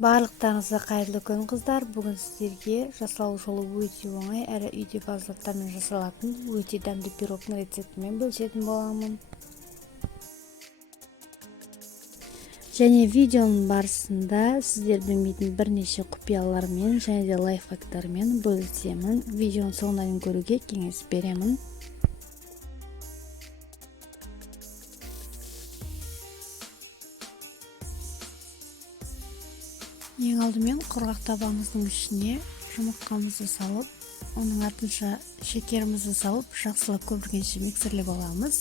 Барлықтарыңызға қайырлы күн қыздар. Бүгін сіздерге жасалу жолы өте оңай әрі үйде бар заттармен жасалатын өте дәмді пирогтың рецептімен бөлісетін боламын. Және видеоның барысында сіздер білмейтін бірнеше құпиялармен және де лайфхактармен бөлісемін. Видеоның соңына дейін көруге кеңес беремін. Ең алдымен құрғақ табағымыздың ішіне жұмыртқамызды салып, оның артынша шекерімізді салып, жақсылап көпіргенше миксерлеп аламыз.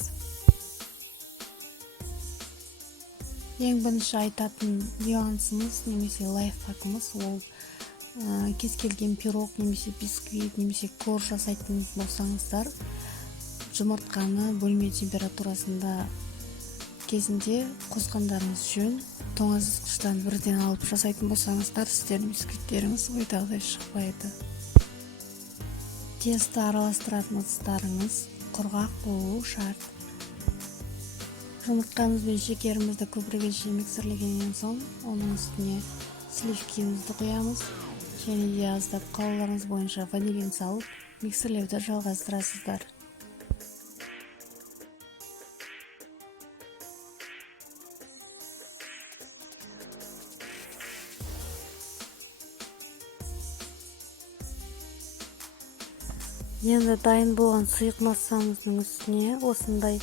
Ең бірінші айтатын нюансымыз немесе лайфхакымыз ол кез келген пирог немесе бисквит немесе корж жасайтын болсаңыздар, жұмыртқаны бөлме температурасында кезінде қосқандарыңыз жөн. Тоңазытқыштан бірден алып жасайтын болсаңыздар, сіздердің бисквиттеріңіз ойдағыдай шықпайды. Тесті араластыратын ыдыстарыңыз құрғақ болуы шарт. Жұмыртқамыз бен шекерімізді көпіргенше миксерлегеннен соң, оның үстіне сливкімізді құямыз және де аздап қалауларыңыз бойынша ванилин салып, миксерлеуді жалғастырасыздар. Енді дайын болған сұйық массамыздың үстіне осындай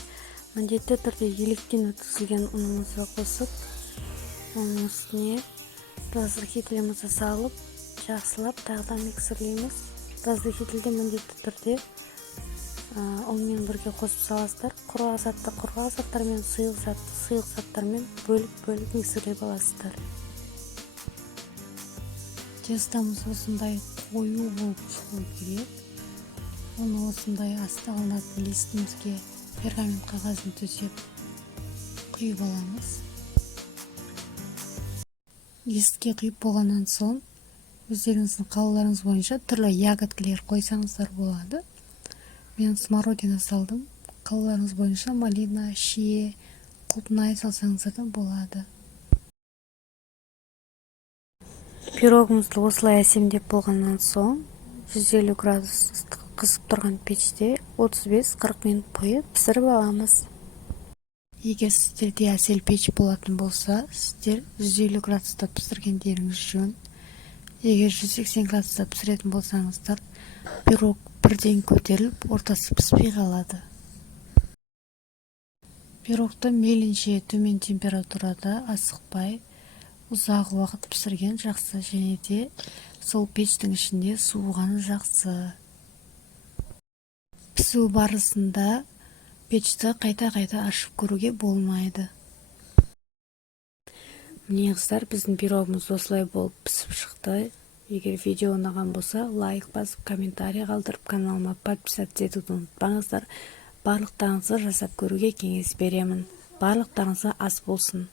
міндетті түрде електен өткізілген ұнымызды қосып, оның үстіне разрыхителімізді салып, жақсылап тағыда миксерлейміз. Разрыхителді міндетті түрде ұнмен бірге қосып саласыздар. Құрғақ затты құрғақ заттармен, сұйық заттармен бөліп миксерлеп аласыздар. Тестамыз осындай қою болып шығу керек. Оны осындай асты алынатын листімізге пергамент қағазын төсеп құйып аламыз. Листке құйып болғаннан соң, өздеріңіздің қалауларыңыз бойынша түрлі ягодкалар қойсаңыздар болады. Мен смородина салдым. Қалауларыңыз бойынша малина, шие, құлпынай салсаңыздар да болады. Пирогымызды осылай әсемдеп болғаннан соң, 150 градус ыстық қызып тұрған пеште 35-40 минут бойы пісіріп аламыз. Егер сіздерде әсел пеш болатын болса, сіздер 150 градуста пісіргендеріңіз жөн. Егер 180 градуста пісіретін болсаңыздар, пирог бірден көтеріліп, ортасы піспей қалады. Пирогты мейлінше төмен температурада асықпай, ұзақ уақыт пісірген жақсы, және де сол пештің ішінде суығаны жақсы. Пісу барысында пешті қайта-қайта ашып көруге болмайды. Міне қыздар, біздің пирогымыз осылай болып пісіп шықты. Егер видео ұнаған болса, лайк басып, комментарий қалдырып, каналыма подписаться етуді ұмытпаңыздар. Барлықтарыңызға жасап көруге кеңес беремін. Барлықтарыңызға ас болсын.